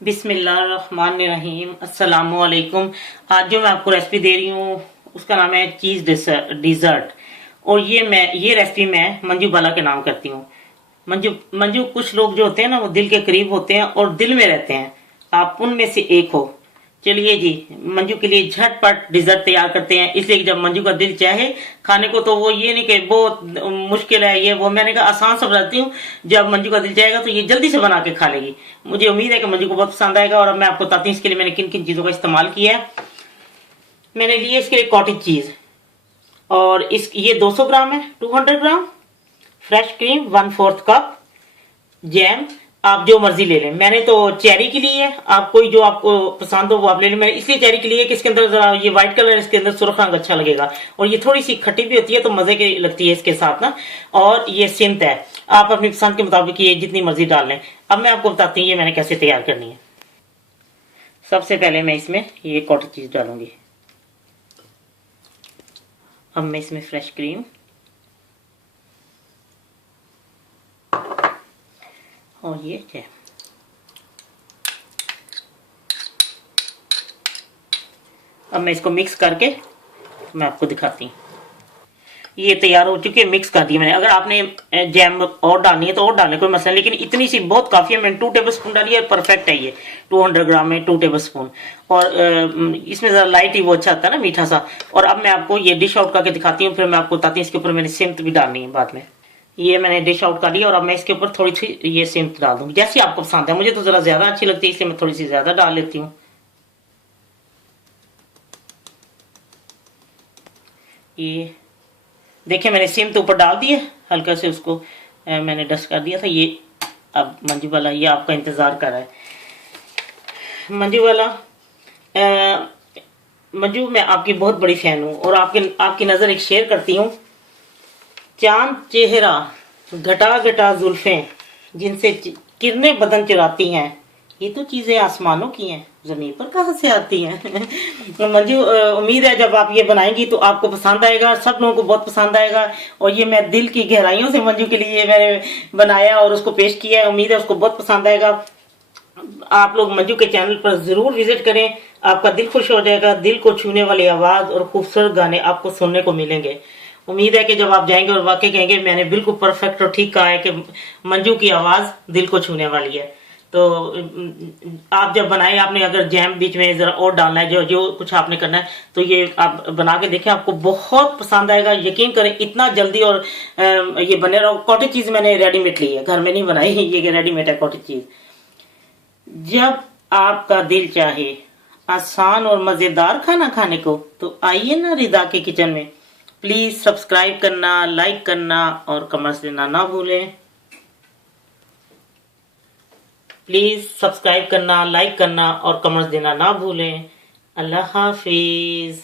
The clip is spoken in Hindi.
बिस्मिल्लाहिर्रहमानिर्रहीम अस्सलामुअलैकुम। आज जो मैं आपको रेसिपी दे रही हूँ उसका नाम है चीज़ डिज़र्ट। और ये रेसिपी मैं मंजू बाला के नाम करती हूँ। मंजू मंजू कुछ लोग जो होते हैं ना वो दिल के करीब होते हैं और दिल में रहते हैं। आप उनमें से एक हो। चलिए जी, मंजू के लिए झटपट डिजर्ट तैयार करते हैं। इसलिए जब मंजू का दिल चाहे खाने को तो वो ये नहीं कि बहुत मुश्किल है ये वो, मैंने कहा आसान सा बताती हूँ। जब मंजू का दिल चाहेगा तो ये जल्दी से बना के खा लेगी। मुझे उम्मीद है कि मंजू को बहुत पसंद आएगा। और अब मैं आपको बताती हूँ इसके लिए मैंने किन किन चीज़ों का इस्तेमाल किया है। मैंने लिए इसके लिए कॉटेज चीज़, और इस ये 200 ग्राम है, 200 ग्राम फ्रेश क्रीम, 1/4 कप जैम। आप जो मर्जी ले लें। मैंने तो चेरी की ली है, आप कोई जो आपको पसंद हो वो आप ले लें। मैंने इसलिए चेरी की ली है कि इसके अंदर जरा ये व्हाइट कलर, इसके अंदर सुर्ख रंग अच्छा लगेगा और ये थोड़ी सी खट्टी भी होती है तो मजे की लगती है इसके साथ ना। और ये सिंत है, आप अपनी पसंद के मुताबिक ये जितनी मर्जी डाल लें। अब मैं आपको बताती हूँ ये मैंने कैसे तैयार करनी है। सबसे पहले मैं इसमें ये कॉटेज चीज डालूंगी। अब मैं इसमें फ्रेश क्रीम और ये है, अब मैं इसको मिक्स करके मैं आपको दिखाती हूँ। ये तैयार हो चुकी है, मिक्स कर दिया मैंने। अगर आपने जैम और डालनी है तो और डालने कोई मसला, लेकिन इतनी सी बहुत काफ़ी है। मैंने 2 टेबल स्पून डाली है, परफेक्ट है ये। 200 ग्राम में 2 टेबल स्पून। और इसमें ज़रा लाइट ही वो अच्छा आता है ना, मीठा सा। और अब मैं आपको ये डिश आउट करके दिखाती हूँ, फिर मैं आपको बताती हूँ इसके ऊपर मैंने सिमत भी डालनी है बाद में। ये मैंने डिश आउट कर लिया और अब मैं इसके ऊपर थोड़ी सी ये सिमत डाल दूँगी जैसी आपको पसंद है। मुझे तो ज़रा ज़्यादा अच्छी लगती है इसलिए मैं थोड़ी सी ज़्यादा डाल लेती हूँ। ये देखिए मैंने सिम तो ऊपर डाल दिया, हल्का से उसको मैंने डस्ट कर दिया था। ये अब मंजू वाला ये आपका इंतज़ार कर रहा है। मंजू वाला मंजू मैं आपकी बहुत बड़ी फैन हूँ और आपकी नज़र एक शेयर करती हूँ। चांद चेहरा घटा घटा जुल्फें जिनसे किरणें बदन चुराती हैं, ये तो चीजें आसमानों की हैं, जमीन पर कहाँ से आती हैं। मंजू उम्मीद है जब आप ये बनाएंगी तो आपको पसंद आएगा, सब लोगों को बहुत पसंद आएगा। और ये मैं दिल की गहराइयों से मंजू के लिए मैंने बनाया और उसको पेश किया है। उम्मीद है उसको बहुत पसंद आएगा। आप लोग मंजू के चैनल पर जरूर विजिट करें, आपका दिल खुश हो जाएगा। दिल को छूने वाली आवाज और खूबसूरत गाने आपको सुनने को मिलेंगे। उम्मीद है कि जब आप जाएंगे और वाकई कहेंगे मैंने बिल्कुल परफेक्ट और ठीक कहा है कि मंजू की आवाज दिल को छूने वाली है। तो आप जब बनाए, आपने अगर जैम बीच में जरा और डालना है, जो जो कुछ आपने करना है तो ये आप बना के देखें, आपको बहुत पसंद आएगा। यकीन करें इतना जल्दी और ये बने रहो। कॉटेज चीज मैंने रेडीमेड ली है, घर में नहीं बनाई, ये रेडीमेड है कॉटेज चीज। जब आपका दिल चाहे आसान और मजेदार खाना खाने को तो आइए ना रिदा के किचन में। प्लीज सब्सक्राइब करना, लाइक करना और कमेंट्स देना ना भूलें। प्लीज सब्सक्राइब करना, लाइक करना और कमेंट्स देना ना भूलें। अल्लाह हाफिज।